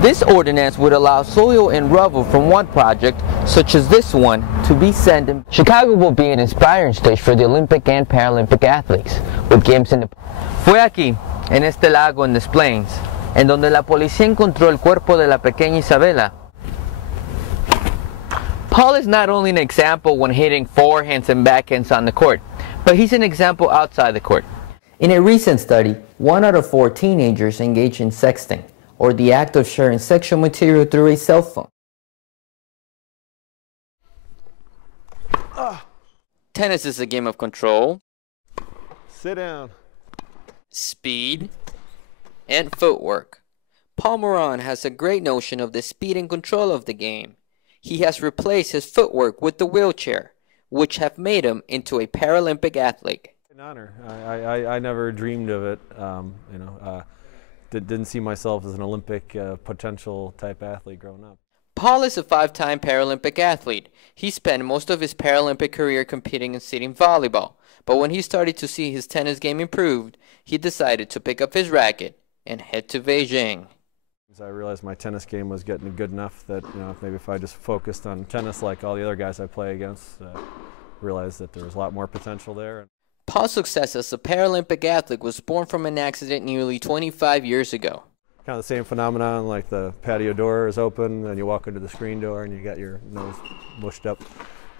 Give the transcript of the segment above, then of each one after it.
This ordinance would allow soil and rubble from one project, such as this one, to be sent in. Chicago will be an inspiring stage for the Olympic and Paralympic athletes, with games in the... Fue aquí, en este lago en Des Plaines, en donde la policía encontró el cuerpo de la pequeña Isabela. Paul is not only an example when hitting forehands and backhands on the court, but he's an example outside the court. In a recent study, 1 out of 4 teenagers engage in sexting, or the act of sharing sexual material through a cell phone. Tennis is a game of control, sit down, speed, and footwork. Paul Moran has a great notion of the speed and control of the game. He has replaced his footwork with the wheelchair, which have made him into a Paralympic athlete. An honor. I never dreamed of it. Didn't see myself as an Olympic potential type athlete growing up. Paul is a 5-time Paralympic athlete. He spent most of his Paralympic career competing in sitting volleyball, but when he started to see his tennis game improved, he decided to pick up his racket and head to Beijing. I realized my tennis game was getting good enough that, maybe if I just focused on tennis like all the other guys I play against, realized that there was a lot more potential there. Paul's success as a Paralympic athlete was born from an accident nearly 25 years ago. Kind of the same phenomenon, like the patio door is open and you walk into the screen door and you got your nose mushed up,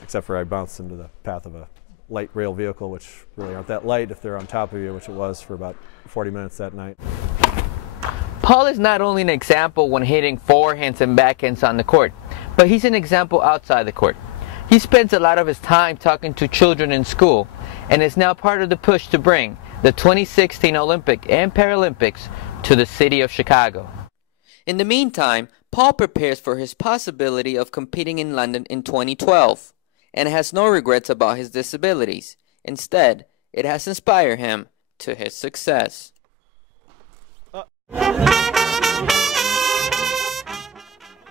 except for I bounced into the path of a light rail vehicle, which really aren't that light if they're on top of you, which it was for about 40 minutes that night. Paul is not only an example when hitting forehands and backhands on the court, but he's an example outside the court. He spends a lot of his time talking to children in school, and is now part of the push to bring the 2016 Olympic and Paralympics to the city of Chicago. In the meantime, Paul prepares for his possibility of competing in London in 2012, and has no regrets about his disabilities. Instead, it has inspired him to his success.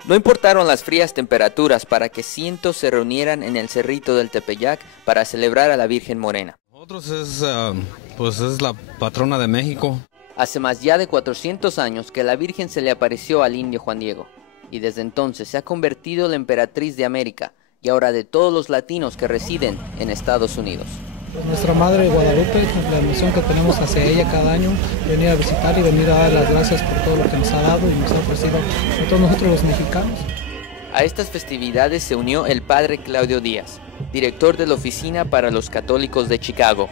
No importaron las frías temperaturas para que cientos se reunieran en el Cerrito del Tepeyac para celebrar a la Virgen Morena. Nosotros es la patrona de México. Hace más ya de 400 años que la Virgen se le apareció al indio Juan Diego, y desde entonces se ha convertido en la emperatriz de América y ahora de todos los latinos que residen en Estados Unidos. Nuestra Madre Guadalupe, la emoción que tenemos hacia ella cada año, venir a visitar y venir a dar las gracias por todo lo que nos ha dado y nos ha ofrecido a todos nosotros los mexicanos. A estas festividades se unió el padre Claudio Díaz, director de la Oficina para los Católicos de Chicago.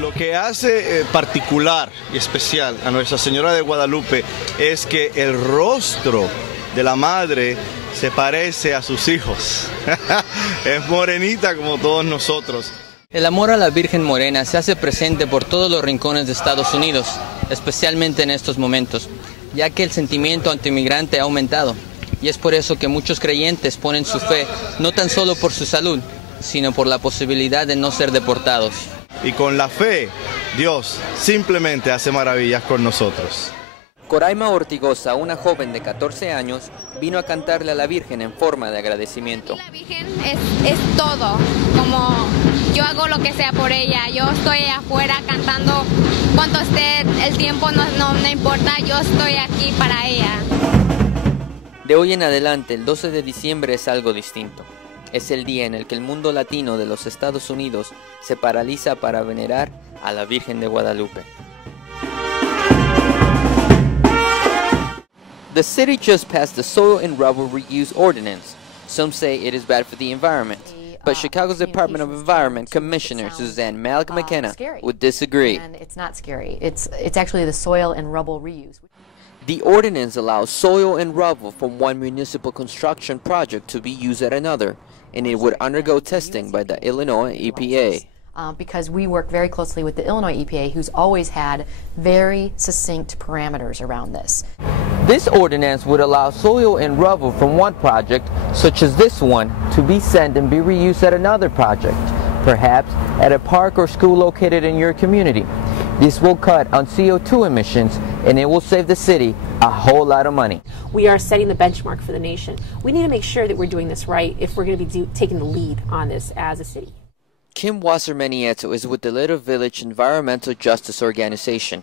Lo que hace particular y especial a Nuestra Señora de Guadalupe es que el rostro de la Madre se parece a sus hijos. Es morenita como todos nosotros. El amor a la Virgen Morena se hace presente por todos los rincones de Estados Unidos, especialmente en estos momentos, ya que el sentimiento antimigrante ha aumentado, y es por eso que muchos creyentes ponen su fe no tan solo por su salud, sino por la posibilidad de no ser deportados. Y con la fe, Dios simplemente hace maravillas con nosotros. Coraima Ortigosa, una joven de 14 años, vino a cantarle a la Virgen en forma de agradecimiento. La Virgen es todo, como yo hago lo que sea por ella, yo estoy afuera cantando, cuanto esté el tiempo no importa, yo estoy aquí para ella. De hoy en adelante, el 12 de diciembre es algo distinto. Es el día en el que el mundo latino de los Estados Unidos se paraliza para venerar a la Virgen de Guadalupe. The city just passed the soil and rubble reuse ordinance. Some say it is bad for the environment, but Chicago's Department of Environment Commissioner Suzanne Malik McKenna would disagree. And it's not scary. It's actually the soil and rubble reuse. The ordinance allows soil and rubble from one municipal construction project to be used at another, and it would undergo testing by the Illinois EPA. Because we work very closely with the Illinois EPA, who's always had very succinct parameters around this. This ordinance would allow soil and rubble from one project, such as this one, to be sent and be reused at another project, perhaps at a park or school located in your community. This will cut on CO2 emissions, and it will save the city a whole lot of money. We are setting the benchmark for the nation. We need to make sure that we're doing this right if we're going to be taking the lead on this as a city. Kim Wasserman Nieto is with the Little Village Environmental Justice Organization.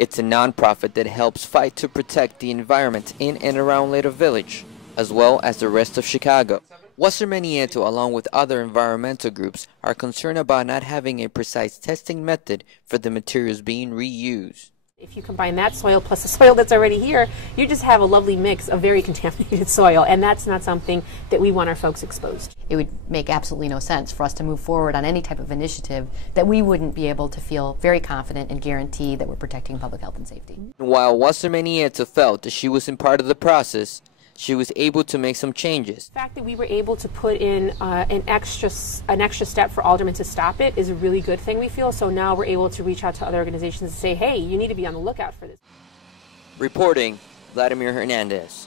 It's a nonprofit that helps fight to protect the environment in and around Little Village, as well as the rest of Chicago. Wasserman Nieto, along with other environmental groups, are concerned about not having a precise testing method for the materials being reused. If you combine that soil plus the soil that's already here, you just have a lovely mix of very contaminated soil, and that's not something that we want our folks exposed. It would make absolutely no sense for us to move forward on any type of initiative that we wouldn't be able to feel very confident and guarantee that we're protecting public health and safety. While Wasserman Nieto felt that she wasn't part of the process, she was able to make some changes. The fact that we were able to put in an extra step for aldermen to stop it is a really good thing, we feel. So now we're able to reach out to other organizations and say, hey, you need to be on the lookout for this. Reporting, Bladimir Hernandez.